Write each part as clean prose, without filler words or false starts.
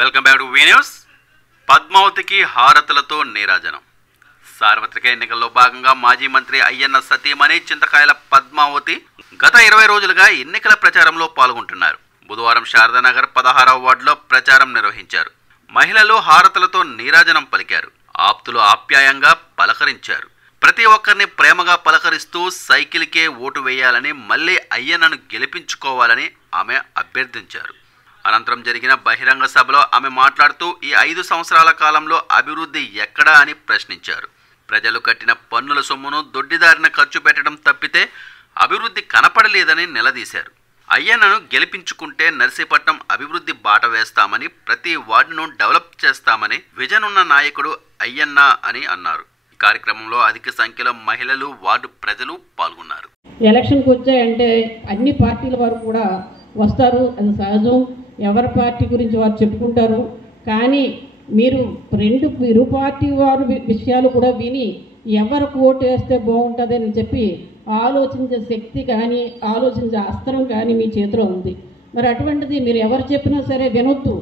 Welcome back to V news. పద్మావతికి హారతులతో నీరాజనం. సార్వత్రిక ఎన్నికల్లో భాగంగా మాజీ మంత్రి అయ్యన్న సతీమణి చింతకాయల పద్మావతి గత 20 రోజులుగా ఎన్నికల ప్రచారంలో పాల్గొంటున్నారు. బుధవారం శారదానగర్ 16వ వార్డులో ప్రచారం నిర్వహించారు. మహిళలు హారతులతో నీరాజనం పలికారు. ఆప్తులు ఆప్యాయంగా పలకరించారు. ప్రతి ఒక్కరిని ప్రేమగా పలకరిస్తూ సైకిల్కే ఓటు వేయాలని, మళ్ళీ అయ్యన్నను గెలిపించుకోవాలని ఆమె అభ్యర్థించారు. అనంతరం జరిగిన బహిరంగ సభలో ఆమె మాట్లాడుతూ ఈ 5 సంవత్సరాల కాలంలో అభివృద్ధి ఎక్కడా అని ప్రశ్నించారు. ప్రజలు కట్టిన పన్నుల సొమ్మును దొడ్డిదారిన ఖర్చు పెట్టడం తప్పితే అభివృద్ధి కనపడలేదని నిలదీశారు. అయ్యన్నను గెలిపించుకుంటే నర్సీపట్నం అభివృద్ధి బాట వేస్తామని, ప్రతి వార్డును డెవలప్ చేస్తామని విజన్ ఉన్న నాయకుడు అయ్యన్న అని అన్నారు. ఈ కార్యక్రమంలో అధిక సంఖ్యలో మహిళలు, వార్డు ప్రజలు పాల్గొన్నారు. ఎలక్షన్కి వచ్చాయంటే అన్ని పార్టీల వారు కూడా వస్తారు, అది సహజం. ఎవరి పార్టీ గురించి వారు చెప్పుకుంటారు. కానీ మీరు ఇరు పార్టీ వారు విషయాలు కూడా విని ఎవరికి ఓటు వేస్తే బాగుంటుంది అని చెప్పి ఆలోచించే శక్తి కానీ, ఆలోచించే అస్త్రం కానీ మీ చేతిలో ఉంది. మరి అటువంటిది మీరు ఎవరు చెప్పినా సరే వినొద్దు.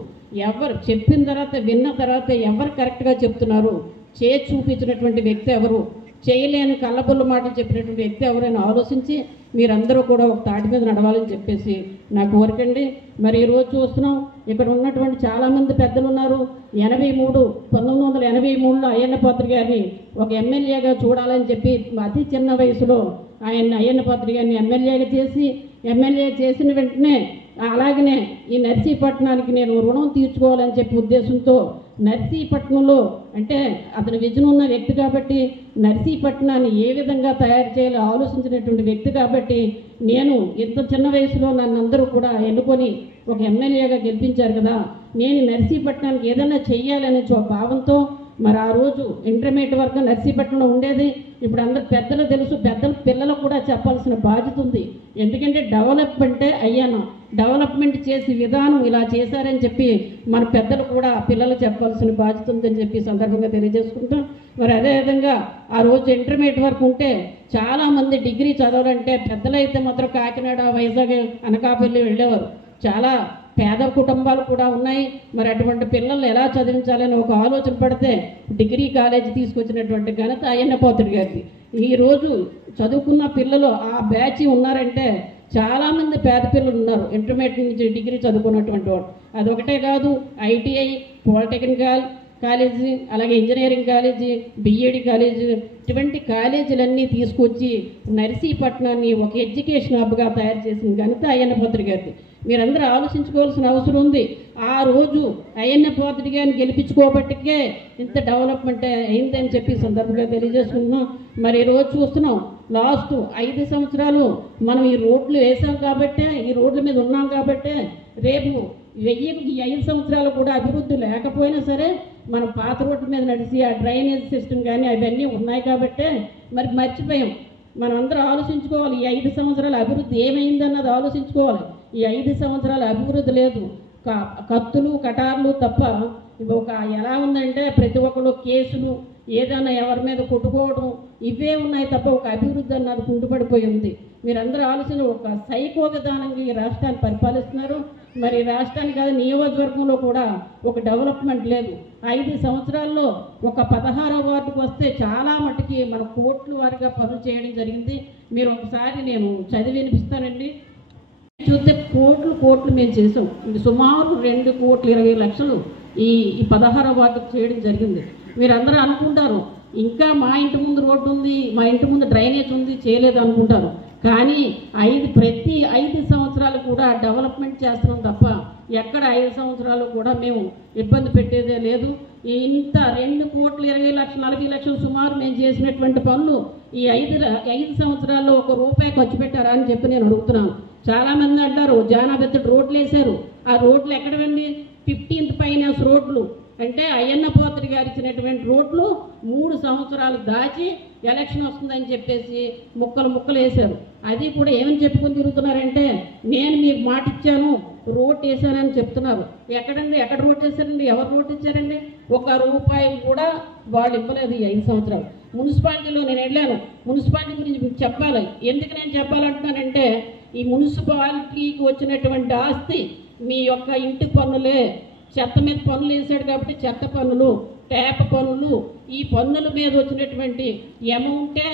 ఎవరు చెప్పిన తర్వాత, విన్న తర్వాత ఎవరు కరెక్ట్గా చెప్తున్నారు, చూపించినటువంటి వ్యక్తి ఎవరు, చేయలేని కళ్ళబొల్లు మాటలు చెప్పినటువంటి వ్యక్తి ఎవరైనా ఆలోచించి మీరందరూ కూడా ఒక తాటి మీద నడవాలని చెప్పేసి నా కోరికండి. మరి ఈరోజు చూస్తున్నాం, ఇక్కడ ఉన్నటువంటి చాలామంది పెద్దలు ఉన్నారు. 1983లో అయ్యన్న పాత్రి గారిని ఒక ఎమ్మెల్యేగా చూడాలని చెప్పి అతి చిన్న వయసులో అయ్యన్న పాత్రి గారిని ఎమ్మెల్యే చేసిన వెంటనే అలాగనే ఈ నర్సీపట్నానికి నేను రుణం తీర్చుకోవాలని చెప్పి ఉద్దేశంతో నర్సీపట్నంలో, అంటే అతని విజన్ ఉన్న వ్యక్తి కాబట్టి నర్సీపట్నాన్ని ఏ విధంగా తయారు చేయాలో ఆలోచించినటువంటి వ్యక్తి కాబట్టి నేను ఇంత చిన్న వయసులో నన్ను అందరూ కూడా ఎన్నుకొని ఒక ఎమ్మెల్యేగా గెలిపించారు కదా, నేను నర్సీపట్నానికి ఏదైనా చెయ్యాలనే భావంతో మరి ఆ రోజు ఇంటర్మీడియట్ వరకు నర్సీపట్నంలో ఉండేది. ఇప్పుడు అందరు పెద్దలు తెలుసు, పిల్లలకు కూడా చెప్పాల్సిన బాధ్యత ఉంది. ఎందుకంటే డెవలప్మెంటే అయ్యాను, డెవలప్మెంట్ చేసే విధానం ఇలా చేశారని చెప్పి మన పెద్దలు కూడా పిల్లలు చెప్పాల్సిన బాధ్యత ఉందని చెప్పి సందర్భంగా తెలియజేసుకుంటాం. మరి అదేవిధంగా ఆ రోజు ఇంటర్మీడియట్ వరకు ఉంటే చాలామంది డిగ్రీ చదవాలంటే పెద్దలైతే మాత్రం కాకినాడ, వైజాగ్, అనకాపల్లి వెళ్ళేవారు. చాలా పేద కుటుంబాలు కూడా ఉన్నాయి. మరి అటువంటి పిల్లల్ని ఎలా చదివించాలని ఒక ఆలోచన పడితే డిగ్రీ కాలేజీ తీసుకొచ్చినటువంటి ఘనత అయ్యన్న పాత్రి గారిది. ఈరోజు చదువుకున్న పిల్లలు ఆ బ్యాచ్ ఉన్నారంటే చాలామంది పేద పిల్లలు ఉన్నారు, ఇంటర్మీడియట్ నుంచి డిగ్రీ చదువుకున్నటువంటి వాడు. అదొకటే కాదు, ఐటీఐ, పాలిటెక్నికల్ కాలేజీ, అలాగే ఇంజనీరింగ్ కాలేజీ, బిఈడి కాలేజీ, ఇటువంటి కాలేజీలన్నీ తీసుకొచ్చి నర్సీపట్నాన్ని ఒక ఎడ్యుకేషన్ హబ్గా తయారు చేసిన ఘనత అయ్యన్న పాత్రి గారిది. మీరందరూ ఆలోచించుకోవాల్సిన అవసరం ఉంది. ఆ రోజు అయ్యన్న పాత్రి గారిని గెలిపించుకోబట్టికే ఇంత డెవలప్మెంట్ అయిందని చెప్పి సందర్భంగా తెలియజేసుకుంటున్నాం. మరి ఈరోజు చూస్తున్నాం, లాస్ట్ 5 సంవత్సరాలు మనం ఈ రోడ్లు వేసాం కాబట్టే, ఈ రోడ్ల మీద ఉన్నాం కాబట్టే రేపు ఈ 5 సంవత్సరాలు కూడా అభివృద్ధి లేకపోయినా సరే మనం పాత రోడ్ల మీద నడిచి ఆ డ్రైనేజ్ సిస్టమ్ కానీ అవన్నీ ఉన్నాయి కాబట్టే మరి మర్చిపోయాం. మనం అందరూ ఆలోచించుకోవాలి, ఈ 5 సంవత్సరాల అభివృద్ధి ఏమైందన్నది ఆలోచించుకోవాలి. ఈ 5 సంవత్సరాల అభివృద్ధి లేదు, కత్తులు కటార్లు తప్ప. ఒక ఎలా ఉందంటే ప్రతి ఒక్కరు కేసులు, ఏదైనా ఎవరి మీద కొట్టుకోవడం, ఇవే ఉన్నాయి తప్ప ఒక అభివృద్ధి అన్నది కుంటుపడిపోయి ఉంది. మీరందరూ ఆలోచన ఒక సైకో విధానంగా ఈ రాష్ట్రాన్ని పరిపాలిస్తున్నారు. మరి రాష్ట్రానికి కాదు, నియోజకవర్గంలో కూడా ఒక డెవలప్మెంట్ లేదు. 5 సంవత్సరాల్లో ఒక 16వ వార్డుకు వస్తే చాలా మటుకి మన కోట్ల వారిగా పనులు చేయడం జరిగింది. మీరు ఒకసారి నేను చదివి వినిపిస్తానండి. చూస్తే కోట్లు మేము చేసాం. ఇది సుమారు 2,20,00,000 ఈ 16వ వార్డుకు చేయడం జరిగింది. మీరు అందరూ అనుకుంటారు ఇంకా మా ఇంటి ముందు రోడ్డు ఉంది, మా ఇంటి ముందు డ్రైనేజ్ ఉంది, చేయలేదు అనుకుంటారు. కానీ ప్రతి 5 సంవత్సరాలు కూడా డెవలప్మెంట్ చేస్తున్నాం తప్ప ఎక్కడ 5 సంవత్సరాలు కూడా మేము ఇబ్బంది పెట్టేదే లేదు. ఇంత 2,20,40,00,000 సుమారు మేము చేసినటువంటి పనులు ఈ 5 సంవత్సరాల్లో ₹1 ఖర్చు పెట్టారా అని చెప్పి నేను అడుగుతున్నాను. చాలామంది అంటారు జానాబెత్తడి రోడ్లు వేశారు, ఆ రోడ్లు ఎక్కడవండి? 15th ఫైనాన్స్ రోడ్లు అంటే అయ్యన్న పాత్రి గారు ఇచ్చినటువంటి రోడ్లు 3 సంవత్సరాలు దాచి ఎలక్షన్ వస్తుందని చెప్పేసి ముక్కలు వేశారు. అది కూడా ఏమని చెప్పుకొని తిరుగుతున్నారంటే నేను మీకు మాట ఇచ్చాను, రోడ్ వేసానని చెప్తున్నారు. ఎక్కడండి? ఎక్కడ రోడ్ వేశారండి? ఎవరు రోడ్ ఇచ్చారండి? ₹1 కూడా వాళ్ళు ఇవ్వలేదు ఈ 5 సంవత్సరాలు. మున్సిపాలిటీలో నేను వెళ్ళాను. మున్సిపాలిటీ గురించి మీకు చెప్పాలి. ఎందుకు నేను చెప్పాలంటున్నానంటే ఈ మున్సిపాలిటీకి వచ్చినటువంటి ఆస్తి మీ యొక్క ఇంటి పన్నులే. చెత్త మీద పన్నులు వేసాడు కాబట్టి చెత్త పన్నులు, ట్యాప్ పన్నులు, ఈ పన్నుల మీద వచ్చినటువంటి అమౌంటే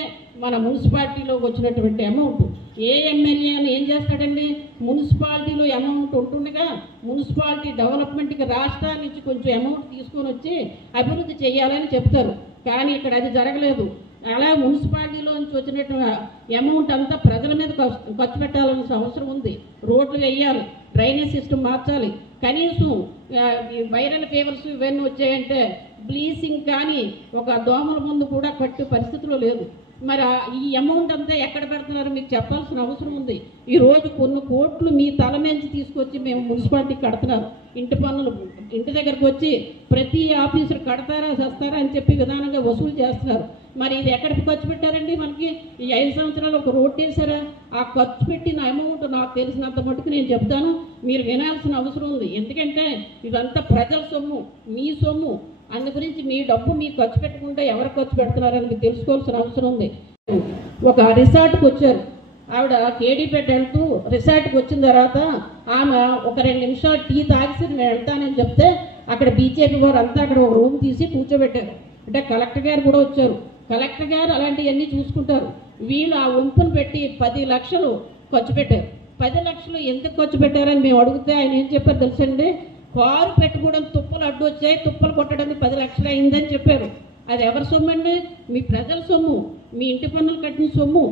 మన మున్సిపాలిటీలోకి వచ్చినటువంటి అమౌంట్. ఏ ఎమ్మెల్యే అని ఏం చేస్తాడండి? మున్సిపాలిటీలో అమౌంట్ ఉంటుండగా మున్సిపాలిటీ డెవలప్మెంట్కి రాష్ట్రాల నుంచి కొంచెం అమౌంట్ తీసుకొని వచ్చి అభివృద్ధి చేయాలని చెప్తారు. కానీ ఇక్కడ అది జరగలేదు. అలా మున్సిపాలిటీలో నుంచి వచ్చినటువంటి అమౌంట్ అంతా ప్రజల మీద ఖర్చు పెట్టాల్సిన అవసరం ఉంది. రోడ్లు వేయాలి, డ్రైనేజ్ సిస్టమ్ మార్చాలి. కనీసం వైరల్ ఫీవర్స్ ఇవన్నీ వచ్చాయంటే బ్లీచింగ్ కానీ ఒక దోమల ముందు కూడా కట్టే పరిస్థితిలో లేదు. మరి ఈ అమౌంట్ అంతా ఎక్కడ పెడుతున్నారో మీకు చెప్పాల్సిన అవసరం ఉంది. ఈరోజు కొన్ని కోట్లు మీ తల నుంచి తీసుకొచ్చి మేము మున్సిపాలిటీకి కడుతున్నారు. ఇంటి పన్నులు ఇంటి దగ్గరకు వచ్చి ప్రతి ఆఫీసర్ కడతారా చేస్తారా అని చెప్పి విధానంగా వసూలు చేస్తున్నారు. మరి ఇది ఎక్కడికి ఖర్చు పెట్టారండి? మనకి ఈ 5 సంవత్సరాలు ఒక రోడ్ వేసారా? ఆ ఖర్చు పెట్టిన అమౌంట్ నాకు తెలిసినంత మటుకు నేను చెప్తాను, మీరు వినాల్సిన అవసరం ఉంది. ఎందుకంటే ఇదంతా ప్రజల సొమ్ము, మీ సొమ్ము. అందు గురించి మీ డబ్బు మీకు ఖర్చు పెట్టకుండా ఎవరు ఖర్చు పెడుతున్నారని మీకు తెలుసుకోవాల్సిన అవసరం ఉంది. ఒక రిసార్ట్కి వచ్చారు ఆవిడ, కేడీపేట వెళ్తూ రిసార్ట్కి వచ్చిన తర్వాత ఆమె ఒక 2 నిమిషాలు టీ తాగిసి నేను వెళ్తానని చెప్తే అక్కడ బీజేపీ వారు అంతా అక్కడ ఒక రూమ్ తీసి కూర్చోబెట్టారు. అంటే కలెక్టర్ గారు కూడా వచ్చారు. కలెక్టర్ గారు అలాంటివన్నీ చూసుకుంటారు. వీళ్ళు ఆ వంపును పెట్టి 10 లక్షలు ఖర్చు పెట్టారు. 10 లక్షలు ఎందుకు ఖర్చు పెట్టారని మేము అడిగితే ఆయన ఏం చెప్పారు తెలుసండి? కారు పెట్టుకోవడం తుప్పలు అడ్డు వచ్చాయి, తుప్పలు కొట్టడానికి 10 లక్షలు అయిందని చెప్పారు. అది ఎవరి సొమ్ము అండి? మీ ప్రజల సొమ్ము, మీ ఇంటి పన్నులు కట్టిన సొమ్ము.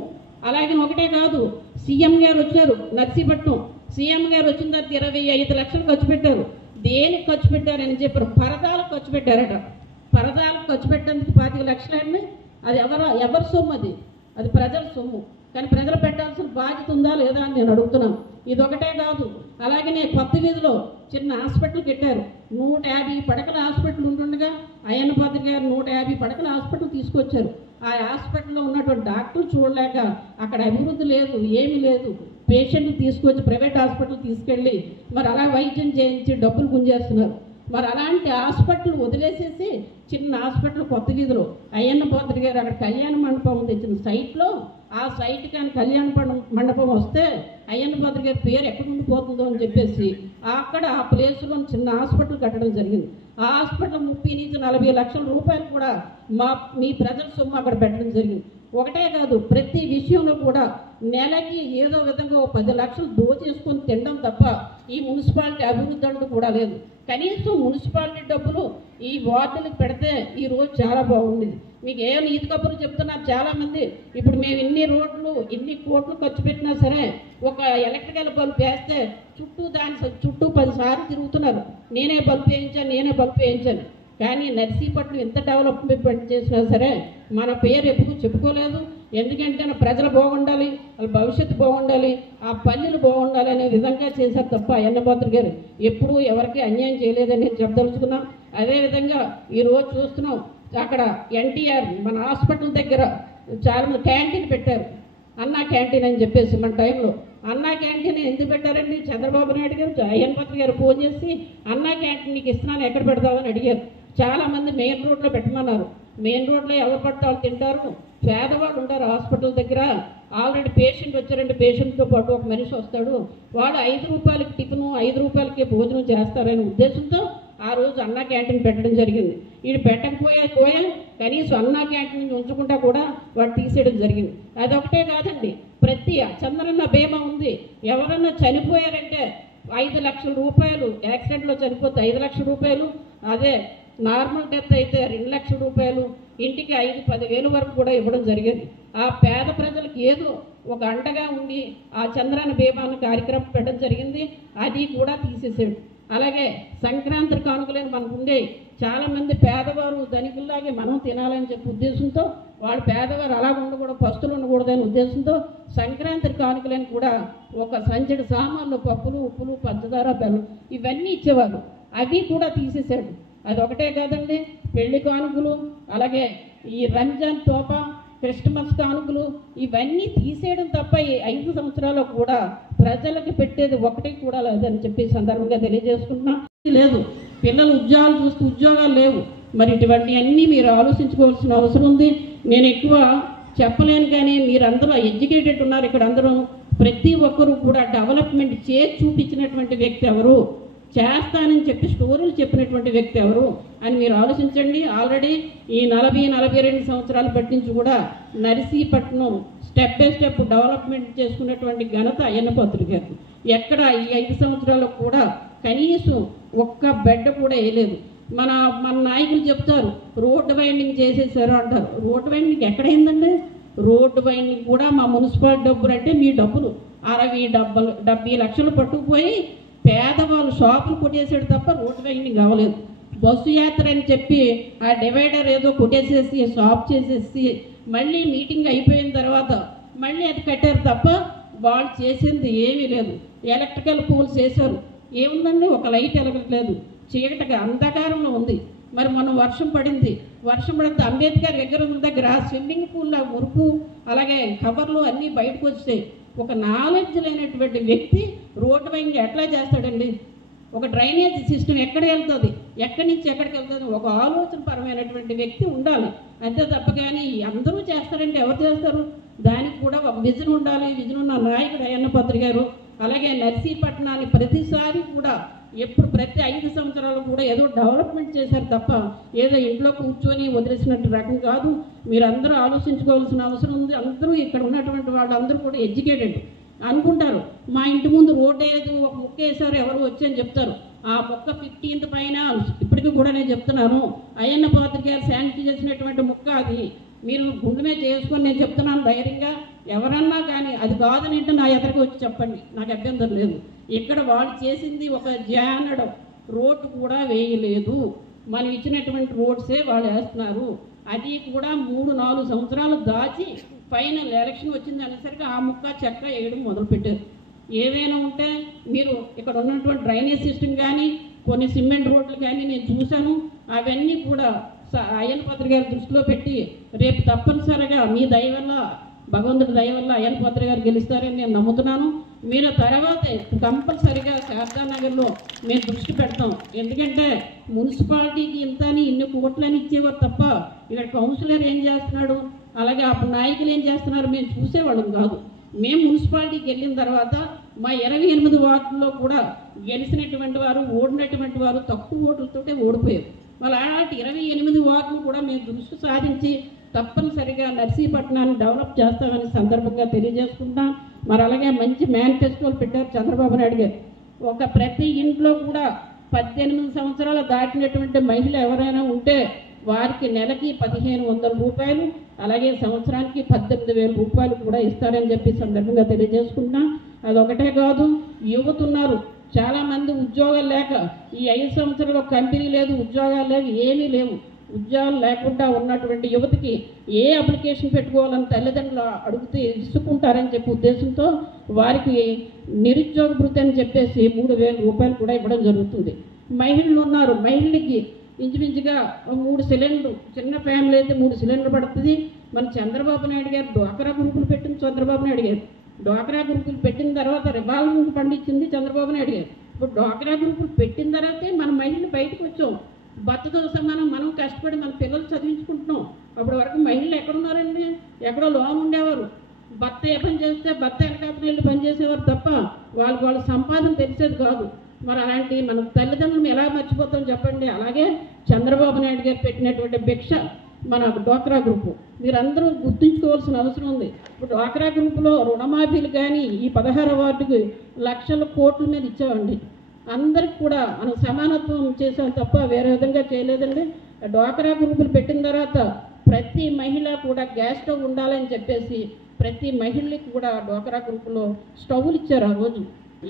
అలాగే ఒకటే కాదు, సీఎం గారు వచ్చారు నర్సీపట్నం. సీఎం గారు వచ్చిన తర్వాత 25 లక్షలు ఖర్చు పెట్టారు. దేనికి ఖర్చు పెట్టారని చెప్పారు? పరదాలకు ఖర్చు పెట్టారట. పరదాలకు ఖర్చు పెట్టడానికి 25 లక్షలు అండి. అది ఎవరి సొమ్ము? అది ప్రజల సొమ్ము. కానీ ప్రజలు పెట్టాల్సిన బాధ్యత ఉందా లేదా అని నేను అడుగుతున్నాను. ఇది ఒకటే కాదు, అలాగనే కొత్త వీధిలో చిన్న హాస్పిటల్ కట్టారు. 150 పడకల హాస్పిటల్ ఉంటుండగా అయ్యన్న పాత్రి గారు 150 పడకల హాస్పిటల్ తీసుకొచ్చారు. ఆ హాస్పిటల్లో ఉన్నటువంటి డాక్టర్లు చూడలేక అక్కడ అభివృద్ధి లేదు, ఏమీ లేదు. పేషెంట్లు తీసుకొచ్చి ప్రైవేట్ హాస్పిటల్ తీసుకెళ్ళి మరి అలా వైద్యం చేయించి డబ్బులు గుంజేస్తున్నారు. మరి అలాంటి హాస్పిటల్ వదిలేసేసి చిన్న హాస్పిటల్ కొత్త వీధిలో అయ్యన్న పాత్రి గారు అక్కడ కళ్యాణ మండపం తెచ్చిన సైట్లో, ఆ సైట్ కానీ కళ్యాణ మండపం వస్తే అయ్యన్న పాత్రి గారి పేరు ఎక్కడ ఉండిపోతుందో అని చెప్పేసి అక్కడ ఆ ప్లేస్లో చిన్న హాస్పిటల్ కట్టడం జరిగింది. ఆ హాస్పిటల్ 30 నుంచి 40 లక్షల రూపాయలు కూడా మీ ప్రజల సొమ్ము అక్కడ పెట్టడం జరిగింది. ఒకటే కాదు, ప్రతి విషయంలో కూడా నెలకి ఏదో విధంగా 10 లక్షలు దోచేసుకొని తినడం తప్ప ఈ మున్సిపాలిటీ అభివృద్ధి అంటూ కూడా లేదు. కనీసం మున్సిపాలిటీ డబ్బులు ఈ వార్డులకు పెడితే ఈరోజు చాలా బాగుండేది. మీకు ఏం ఈత కబుర్లు చెప్తున్నారు చాలామంది. ఇప్పుడు మేము ఇన్ని రోడ్లు ఇన్ని కోట్లు ఖర్చు పెట్టినా సరే ఒక ఎలక్ట్రికల్ బల్బ్ వేస్తే చుట్టూ 10 సార్లు తిరుగుతున్నారు. నేనే బల్బ్ వేయించాను. కానీ నర్సీపట్నం ఎంత డెవలప్మెంట్ చేసినా సరే మన పేరు ఎప్పుడు చెప్పుకోలేదు. ఎందుకంటే ప్రజలు బాగుండాలి, వాళ్ళ భవిష్యత్తు బాగుండాలి, ఆ పల్లెలు బాగుండాలి అనే విధంగా చేశారు తప్ప అయ్యన్న పాత్రి గారు ఎప్పుడూ ఎవరికి అన్యాయం చేయలేదని నేను చెప్పదలుచుకున్నాం. అదేవిధంగా ఈరోజు చూస్తున్నాం, అక్కడ ఎన్టీఆర్ మన హాస్పిటల్ దగ్గర చాలా క్యాంటీన్ పెట్టారు. అన్నా క్యాంటీన్ అని చెప్పేసి మన టైంలో అన్నా క్యాంటీన్ ఎందుకు పెట్టారండి? చంద్రబాబు నాయుడు గారు అయ్యన్న పాత్రి గారు ఫోన్ చేసి అన్నా క్యాంటీన్ నీకు ఇస్తున్నాను, ఎక్కడ పెడతామని అడిగారు. చాలామంది మెయిన్ రోడ్లో పెట్టమన్నారు. మెయిన్ రోడ్లో ఎవరు పట్టాలు తింటారు? పేదవాళ్ళు ఉంటారు హాస్పిటల్ దగ్గర. ఆల్రెడీ పేషెంట్ వచ్చారంటే పేషెంట్తో పాటు ఒక మనిషి వస్తాడు. వాళ్ళు 5 రూపాయలకి టిఫిను, 5 రూపాయలకే భోజనం చేస్తారనే ఉద్దేశంతో ఆ రోజు అన్నా క్యాంటీన్ పెట్టడం జరిగింది. వీడు పెట్టకపోయా కనీసం అన్నా క్యాంటీన్ ఉంచుకుంటా కూడా వాడు తీసేయడం జరిగింది. అదొకటే కాదండి, ప్రతి చంద్రన్న బీమా ఉంది. ఎవరన్నా చనిపోయారంటే 5 లక్షల రూపాయలు, యాక్సిడెంట్లో చనిపోతే 5 లక్షల రూపాయలు, అదే నార్మల్ డెత్ అయితే 2 లక్షల రూపాయలు, ఇంటికి 5-10 వేలు వరకు కూడా ఇవ్వడం జరిగింది. ఆ పేద ప్రజలకు ఏదో ఒక అండగా ఉండి ఆ చంద్రన్న బీమాను కార్యక్రమం పెట్టడం జరిగింది. అది కూడా తీసేసాడు. అలాగే సంక్రాంతి కానుకలని మనకు ఉండే చాలామంది పేదవారు ధనికుల్లాగే మనం తినాలని చెప్పి ఉద్దేశంతో వాళ్ళు పేదవారు అలా ఉండకూడదు, పస్తులు ఉండకూడదని ఉద్దేశంతో సంక్రాంతి కానుకలని కూడా ఒక సంచడి సామాన్లు పప్పులు ఉప్పులు పంచదార బెల్లం ఇవన్నీ ఇచ్చేవారు. అవి కూడా తీసేశాడు. అదొకటే కాదండి, పెళ్లి కానుకలు అలాగే ఈ రంజాన్ తోపా క్రిస్మస్ కానుకలు ఇవన్నీ తీసేయడం తప్ప ఈ 5 సంవత్సరాలు కూడా ప్రజలకు పెట్టేది ఒకటి కూడా లేదని చెప్పి సందర్భంగా తెలియజేసుకుంటున్నాం. లేదు, పిల్లలు ఉద్యోగాలు చూస్తూ ఉద్యోగాలు లేవు. మరి ఇటువంటివన్నీ మీరు ఆలోచించుకోవాల్సిన అవసరం ఉంది. నేను ఎక్కువ చెప్పలేను, కానీ మీరు అందరూ ఎడ్యుకేటెడ్ ఉన్నారు ఇక్కడ అందరూ. ప్రతి ఒక్కరూ కూడా డెవలప్మెంట్ చేసి చూపించినటువంటి వ్యక్తి ఎవరు, చేస్తానని చెప్పి స్టోరీలు చెప్పినటువంటి వ్యక్తి ఎవరు అని మీరు ఆలోచించండి. ఆల్రెడీ ఈ 40-42 సంవత్సరాలు పట్టించి కూడా Narsipatnam step by step development చేసుకున్నటువంటి ఘనత అయ్యన్న పాత్రుడు గారు. ఎక్కడ ఈ 5 సంవత్సరాలు కూడా కనీసం ఒక్క బెడ్ కూడా వేయలేదు. మన నాయకులు చెప్తారు రోడ్డు వైండింగ్ చేసేసారు అంటారు. రోడ్డు వైండింగ్ ఎక్కడైందండి? రోడ్డు వైండింగ్ కూడా మా మున్సిపాలిటీ డబ్బులు అంటే మీ డబ్బులు 60-70 లక్షలు పట్టుకుపోయి పేదవాళ్ళు షాపులు కొట్టేసాడు తప్ప రోడ్డు వైండింగ్ అవ్వలేదు. బస్సు యాత్ర అని చెప్పి ఆ డివైడర్ ఏదో కొట్టేసేసి షాప్ చేసేసి మళ్ళీ మీటింగ్ అయిపోయిన తర్వాత మళ్ళీ అది కట్టారు తప్ప వాళ్ళు చేసింది ఏమీ లేదు. ఎలక్ట్రికల్ పోల్స్ వేశారు, ఏముందండి? ఒక లైట్ వెలగట్లేదు, చీకటిగా అంధకారంలో ఉంది. మరి మనం వర్షం పడింది, వర్షం పడితే అంబేద్కర్ విగ్రహం దగ్గర స్విమ్మింగ్ పూల్లో మురుకు అలాగే కవర్లు అన్నీ బయటకు వచ్చాయి. ఒక నాలెడ్జ్ లేనటువంటి వ్యక్తి రోడ్డు వైండింగ్ ఎట్లా చేస్తాడండి? ఒక డ్రైనేజ్ సిస్టమ్ ఎక్కడ వెళ్తుంది, ఎక్కడి నుంచి ఎక్కడికి వెళ్తుంది, ఒక ఆలోచన పరమైనటువంటి వ్యక్తి ఉండాలి. అంతే తప్ప కానీ అందరూ చేస్తారంటే ఎవరు చేస్తారు? దానికి కూడా ఒక విజన్ ఉండాలి. విజన్ ఉన్న నాయకుడు అయ్యన్న పాత్రుడు గారు. అలాగే నర్సీపట్నాన్ని ప్రతిసారి కూడా ప్రతి 5 సంవత్సరాలు కూడా ఏదో డెవలప్మెంట్ చేశారు తప్ప ఏదో ఇంట్లో కూర్చొని వదిలేసినట్టు రకం కాదు. మీరందరూ ఆలోచించుకోవాల్సిన అవసరం ఉంది. అందరూ ఇక్కడ ఉన్నటువంటి వాళ్ళందరూ కూడా ఎడ్యుకేటెడ్ అనుకుంటారు. మా ఇంటి ముందు రోడ్డు వేయదు, ఒక ముక్క వేసారు, ఎవరు వచ్చని చెప్తారు. ఆ ముక్క 15th పైన ఇప్పటికీ కూడా నేను చెప్తున్నాను, అయ్యన్న పాత్రుడు గారు శాంక్షన్ చేసినటువంటి ముక్క అది. మీరు గుండె మీద చేసుకొని నేను చెప్తున్నాను ధైర్యంగా. ఎవరన్నా కానీ అది కాదని అంటే నా ఎదురుకి వచ్చి చెప్పండి, నాకు అభ్యంతరం లేదు. ఇక్కడ వాళ్ళు చేసింది ఒక జానడ రోడ్డు కూడా వేయలేదు. మనం ఇచ్చినటువంటి రోడ్సే వాళ్ళు వేస్తున్నారు. అది కూడా 3-4 సంవత్సరాలు దాచి ఫైనల్ ఎలక్షన్ వచ్చింది అనేసరికి ఆ ముక్క చెక్క వేయడం మొదలుపెట్టారు. ఏదైనా ఉంటే మీరు ఇక్కడ ఉన్నటువంటి డ్రైనేజ్ సిస్టమ్ కానీ కొన్ని సిమెంట్ రోడ్లు కానీ నేను చూశాను. అవన్నీ కూడా అయ్యన్న పాత్రుడు గారి దృష్టిలో పెట్టి రేపు తప్పనిసరిగా మీ దయ వల్ల, భగవంతుడి దయ వల్ల అయ్యన్న పాత్రుడు గారు గెలుస్తారని నేను నమ్ముతున్నాను. మీరు తర్వాత కంపల్సరిగా శారదానగర్లో మేము దృష్టి పెడతాం. ఎందుకంటే మున్సిపాలిటీకి ఇంతని ఇన్ని కోట్లని ఇచ్చేవారు తప్ప ఇక్కడ కౌన్సిలర్ ఏం చేస్తున్నాడు, అలాగే అప్పుడు నాయకులు ఏం చేస్తున్నారు మేము చూసేవాళ్ళం కాదు. మేము మున్సిపాలిటీకి వెళ్ళిన తర్వాత మా 28 వార్డుల్లో కూడా గెలిచినటువంటి వారు, ఓడినటువంటి వారు తక్కువ ఓట్లతోటే ఓడిపోయారు. మళ్ళీ అలాంటి 28 వార్డులు కూడా మేము దృష్టి సాధించి తప్పనిసరిగా నర్సీపట్నాన్ని డెవలప్ చేస్తామని సందర్భంగా తెలియజేసుకుంటాం. మరి అలాగే మంచి మేనిఫెస్టోలు పెట్టారు చంద్రబాబు నాయుడు గారు. ప్రతి ఇంట్లో కూడా 18 సంవత్సరాలు దాటినటువంటి మహిళ ఎవరైనా ఉంటే వారికి నెలకి 1500 రూపాయలు, అలాగే సంవత్సరానికి 18,000 రూపాయలు కూడా ఇస్తారని చెప్పి సందర్భంగా తెలియజేసుకుంటున్నాం. అదొకటే కాదు, యువత ఉన్నారు చాలామంది ఉద్యోగాలు లేక ఈ 5 సంవత్సరాలు కంపెనీ లేదు, ఉద్యోగాలు లేవు, ఏమీ లేవు. ఉద్యోగాలు లేకుండా ఉన్నటువంటి యువతకి ఏ అప్లికేషన్ పెట్టుకోవాలని తల్లిదండ్రులు అడిగితే ఇసుకుంటారని చెప్పి ఉద్దేశంతో వారికి నిరుద్యోగ భృతి అని చెప్పేసి 3,000 రూపాయలు కూడా ఇవ్వడం జరుగుతుంది. మహిళలు ఉన్నారు, మహిళలకి ఇంచుమించుగా 3 సిలిండర్లు, చిన్న ఫ్యామిలీ అయితే 3 సిలిండర్లు పడుతుంది. మన చంద్రబాబు నాయుడు గారు డ్వాక్రా గ్రూపులు పెట్టింది చంద్రబాబు నాయుడు గారు. డ్వాక్రా గ్రూపులు పెట్టిన తర్వాత రివాల్వింగ్ ఫండ్ ఇచ్చింది చంద్రబాబు నాయుడు గారు. ఇప్పుడు డ్వాక్రా గ్రూపులు పెట్టిన తర్వాతే మన మహిళలు బయటకు వచ్చాం. భర్తతో సమానం మనం కష్టపడి మన పిల్లలు చదివించుకుంటున్నాం. అప్పటి వరకు మహిళలు ఎక్కడున్నారండి? ఎక్కడో లోన్ ఉండేవారు. భర్త ఏ పని చేస్తే భర్త వెనకాతలు వెళ్ళి పని చేసేవారు తప్ప వాళ్ళ సంపాదన తెలిసేది కాదు. మరి అలాంటి మన తల్లిదండ్రులను ఎలా మర్చిపోతాం చెప్పండి. అలాగే చంద్రబాబు నాయుడు గారు పెట్టినటువంటి భిక్ష మన డ్వాక్రా గ్రూపు మీరందరూ గుర్తుంచుకోవాల్సిన అవసరం ఉంది. ఇప్పుడు డ్వాక్రా గ్రూపులో రుణమాఫీలు కానీ ఈ 16వ వార్డుకి లక్షల కోట్ల మీద ఇచ్చామండి. అందరికి కూడా మనం సమానత్వం చేసాం తప్ప వేరే విధంగా చేయలేదండి. డ్వాక్రా గ్రూపులు పెట్టిన తర్వాత ప్రతి మహిళ కూడా గ్యాస్ స్టవ్ ఉండాలని చెప్పేసి ప్రతి మహిళకి కూడా డ్వాక్రా గ్రూపులో స్టవ్లు ఇచ్చారు. ఆ రోజు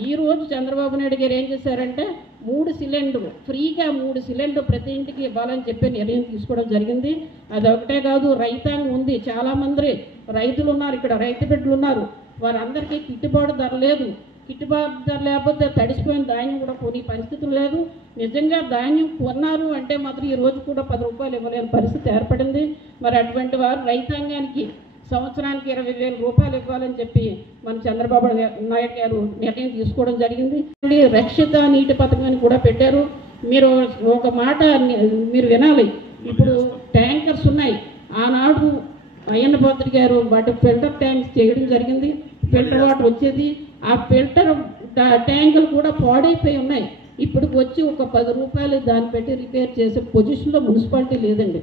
ఈ రోజు చంద్రబాబు నాయుడు గారు ఏం చేశారంటే 3 సిలిండర్ ఫ్రీగా 3 సిలిండర్ ప్రతి ఇంటికి ఇవ్వాలని చెప్పి నిర్ణయం తీసుకోవడం జరిగింది. అదొకటే కాదు, రైతాంగం ఉంది, చాలామంది రైతులు ఉన్నారు, ఇక్కడ రైతు బిడ్డలు ఉన్నారు, వారందరికీ గిట్టుబాటు ధర లేదు. గిట్టుబాటు ధర లేకపోతే తడిసిపోయిన ధాన్యం కూడా కొనే పరిస్థితులు లేదు. నిజంగా ధాన్యం కొన్నారు అంటే మాత్రం ఈ రోజు కూడా 10 రూపాయలు ఇవ్వలేని పరిస్థితి ఏర్పడింది. మరి అటువంటి వారు రైతాంగానికి సంవత్సరానికి 20,000 రూపాయలు ఇవ్వాలని చెప్పి మన చంద్రబాబు నాయుడు గారు నిర్ణయం తీసుకోవడం జరిగింది. రక్షిత నీటి పథకం అని కూడా పెట్టారు. మీరు ఒక మాట మీరు వినాలి. ఇప్పుడు ట్యాంకర్స్ ఉన్నాయి. ఆనాడు అయ్యన్న పాత్రి గారు వాటి ఫిల్టర్ ట్యాంక్స్ చేయడం జరిగింది. ఫిల్టర్ వాటర్ వచ్చేది. ఆ ఫిల్టర్ ట్యాంకులు కూడా పాడైపోయి ఉన్నాయి. ఇప్పుడు వచ్చి ఒక 10 రూపాయలు దాన్ని పెట్టి రిపేర్ చేసే పొజిషన్లో మున్సిపాలిటీ లేదండి.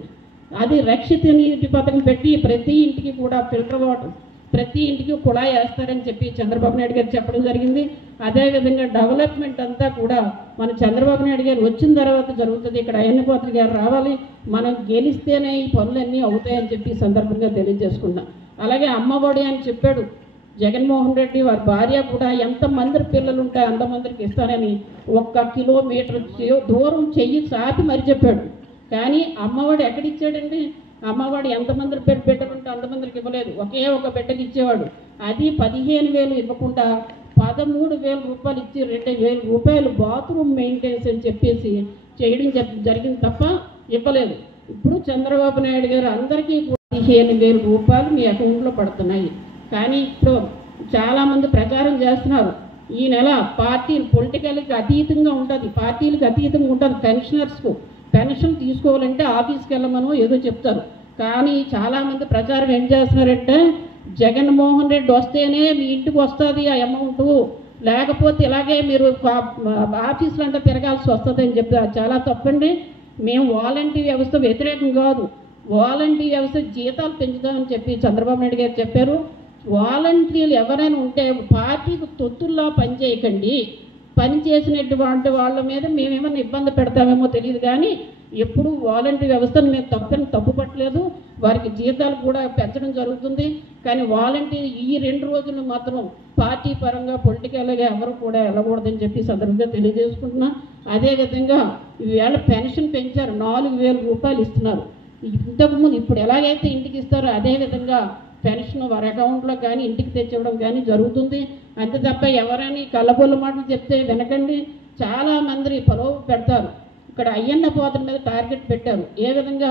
అది రక్షిత నీటి పథకం పెట్టి ప్రతి ఇంటికి కూడా ఫిల్టర్ వాటర్ ప్రతి ఇంటికి కుళాయి వేస్తారని చెప్పి చంద్రబాబు నాయుడు గారు చెప్పడం జరిగింది. అదేవిధంగా డెవలప్మెంట్ అంతా కూడా మన చంద్రబాబు నాయుడు గారు వచ్చిన తర్వాత జరుగుతుంది. ఇక్కడ అయ్యన్న పాత్రి గారు రావాలి, మనం గెలిస్తేనే ఈ పనులన్నీ అవుతాయని చెప్పి సందర్భంగా తెలియజేసుకున్నాం. అలాగే అమ్మఒడి అని చెప్పాడు జగన్మోహన్ రెడ్డి. వారి భార్య కూడా ఎంతమంది పిల్లలు ఉంటే అంతమందికి ఇస్తానని 1 కిలోమీటర్ దూరం చెయ్యి చాపి మరి చెప్పాడు. కానీ అమ్మఒడి ఎక్కడిచ్చాడండి? అమ్మఒడి ఎంతమంది బిడ్డలుంటే అంతమందికి ఇవ్వలేదు. ఒకే ఒక బిడ్డకి ఇచ్చేవాడు. అది 15,000 ఇవ్వకుండా 13,000 రూపాయలు ఇచ్చి 2,000 రూపాయలు బాత్రూమ్ మెయింటెనెన్స్ అని చెప్పేసి చేయడం జరిగింది తప్ప ఇవ్వలేదు. ఇప్పుడు చంద్రబాబు నాయుడు గారు అందరికీ 15,000 రూపాయలు మీ అకౌంట్లో పడుతున్నాయి. కానీ ఇప్పుడు చాలామంది ప్రచారం చేస్తున్నారు. ఈ నెల పొలిటికల్కి అతీతంగా ఉంటుంది, పార్టీలకు అతీతంగా ఉంటుంది. పెన్షన్ తీసుకోవాలంటే ఆఫీస్కి వెళ్ళమనో ఏదో చెప్తారు. కానీ చాలామంది ప్రచారం ఏం చేస్తున్నారంటే జగన్మోహన్ రెడ్డి వస్తేనే మీ ఇంటికి వస్తుంది ఆ అమౌంట్, లేకపోతే ఇలాగే మీరు ఆఫీసులు అంటే తిరగాల్సి వస్తుంది అని చెప్తారు. చాలా తప్పండి. మేము వాలంటీర్ వ్యవస్థ వ్యతిరేకం కాదు. వాలంటీర్ వ్యవస్థ జీతాలు పెంచుతామని చెప్పి చంద్రబాబు నాయుడు గారు చెప్పారు. వాలంటీర్లు ఎవరైనా ఉంటే పార్టీకి తొత్తుల్లా పనిచేయకండి. పని చేసినటువంటి వాళ్ళ మీద మేమేమన్నా ఇబ్బంది పెడతామేమో తెలియదు, కానీ ఎప్పుడు వాలంటీర్ వ్యవస్థను మేము తప్పు పట్టలేదు. వారికి జీతాలు కూడా పెంచడం జరుగుతుంది. కానీ వాలంటీర్ ఈ 2 రోజులు మాత్రం పార్టీ పరంగా పొలిటికల్గా ఎవరు కూడా వెళ్ళకూడదని చెప్పి సందర్భంగా తెలియజేసుకుంటున్నా. అదేవిధంగా ఈవేళ పెన్షన్ పెంచారు, 4,000 రూపాయలు ఇస్తున్నారు. ఇంతకుముందు ఇప్పుడు ఎలాగైతే ఇంటికి ఇస్తారో అదేవిధంగా పెన్షన్ వారి అకౌంట్లో కానీ ఇంటికి తెచ్చివ్వడం కానీ జరుగుతుంది. అంతే తప్ప ఎవరైనా కళ్ళబొల్ల మాటలు చెప్తే వినకండి. చాలామంది పొలవ పెడతారు. ఇక్కడ అయ్యన్న పాత్ర మీద టార్గెట్ పెట్టారు. ఏ విధంగా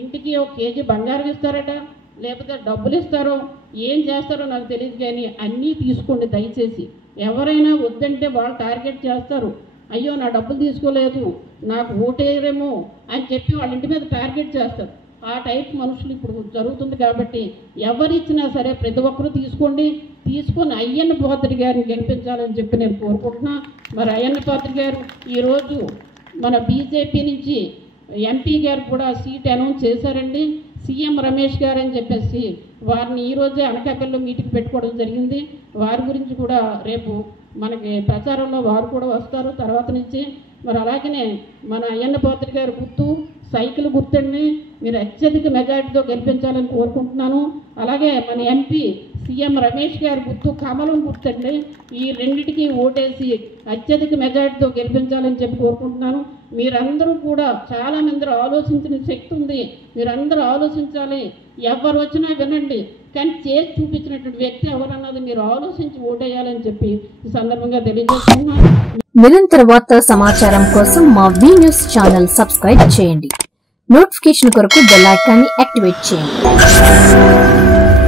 ఇంటికి 1 కేజీ బంగారం ఇస్తారట, లేకపోతే డబ్బులు ఇస్తారో ఏం చేస్తారో నాకు తెలియదు, కానీ అన్నీ తీసుకోండి దయచేసి. ఎవరైనా వద్దంటే వాళ్ళు టార్గెట్ చేస్తారు. అయ్యో నా డబ్బులు తీసుకోలేదు, నాకు ఓటేరేమో అని చెప్పి వాళ్ళ ఇంటి మీద టార్గెట్ చేస్తారు. ఆ టైప్ మనుషులు ఇప్పుడు జరుగుతుంది. కాబట్టి ఎవరిచ్చినా సరే ప్రతి ఒక్కరూ తీసుకొని అయ్యన్న పాత్రి గారిని గెలిపించాలని చెప్పి నేను కోరుకుంటున్నా. మరి అయ్యన్న పాత్రి గారు ఈరోజు మన బీజేపీ నుంచి ఎంపీ గారు కూడా సీట్ అనౌన్స్ చేశారండి. సీఎం రమేష్ గారు అని చెప్పేసి వారిని ఈరోజే అనకాపల్లిలో మీటింగ్ పెట్టుకోవడం జరిగింది. వారి గురించి కూడా రేపు మనకి ప్రచారంలో వారు కూడా వస్తారు తర్వాత నుంచి. మరి అలాగనే మన అయ్యన్న పాత్రి గారు గుర్తు సైకిల్ గుర్తండి, మీరు అత్యధిక మెజార్టీతో గెలిపించాలని కోరుకుంటున్నాను. అలాగే మన ఎంపీ సీఎం రమేష్ గారు గుర్తు కమలం గుర్తండి. ఈ రెండింటికి ఓటేసి అత్యధిక మెజార్టీతో గెలిపించాలని చెప్పి కోరుకుంటున్నాను. మీరందరూ కూడా చాలామంది ఆలోచించిన శక్తి ఉంది, మీరందరూ ఆలోచించాలి. ఎవరు వచ్చినా వినండి, కానీ చేసి చూపించినటువంటి వ్యక్తి ఎవరన్నది మీరు ఆలోచించి ఓటేయాలని చెప్పి ఈ సందర్భంగా తెలియజేస్తున్నాను. నిరంతర వార్తా సమాచారం కోసం మా వి న్యూస్ ఛానల్ సబ్స్క్రైబ్ చేయండి. నోటిఫికేషన్ కొరకు బెల్ ఐకాన్ ని యాక్టివేట్ చేయండి.